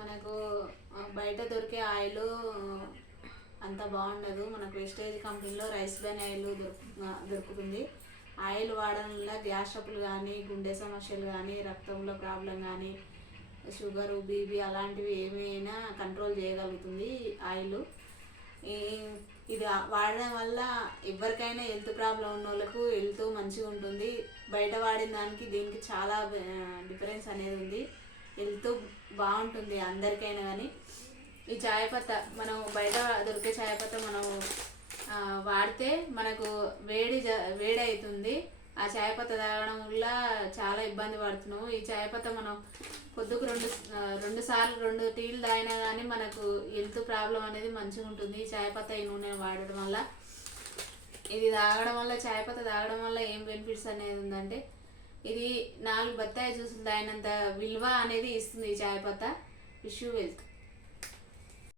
మనకు బయట దొరికే ఆయిల్ అంత బాగుండదు. మనకు వెస్టేజ్ కంపెనీలో రైస్ బ్రాన్ ఆయిల్ దొరుకుతుంది. ఆయిల్ వాడడం వల్ల గ్యాస్ ట్రబుల్ కానీ, గుండె సమస్యలు కానీ, రక్తంలో ప్రాబ్లం కానీ, షుగరు, బీపీ అలాంటివి ఏమైనా కంట్రోల్ చేయగలుగుతుంది ఆయిల్. ఇది వాడడం వల్ల ఎవరికైనా హెల్త్ ప్రాబ్లం ఉన్న వాళ్ళకు హెల్త్ మంచిగా ఉంటుంది. బయట వాడిన దానికి దీనికి చాలా డిఫరెన్స్ అనేది ఉంది. హెల్త్ బాగుంటుంది అందరికైనా. కానీ ఈ చాయ్ పత్తా మనం బయట దొరికే చాయ్ పత్తా మనం వాడితే మనకు వేడి అవుతుంది. ఆ చాయ్ పత్తా తాగడం వల్ల చాలా ఇబ్బంది పడుతున్నాము. ఈ చాయ్ పత్తా మనం పొద్దుకు రెండు సార్లు 2 టీలు తాగినా కానీ మనకు హెల్త్ ప్రాబ్లం అనేది మంచిగా ఉంటుంది. ఈ చాయ్ పత్తా ఈ నూనె వాడడం వల్ల, ఇది తాగడం వల్ల, చాయ్ పత్తా తాగడం వల్ల ఏం బెనిఫిట్స్ అనేది ఉందంటే, ఇది 4 బత్తాయి జ్యూసులు తాగినంత విలువ అనేది ఇస్తుంది ఈ చాయ్ పత్తా. Wish you wealth.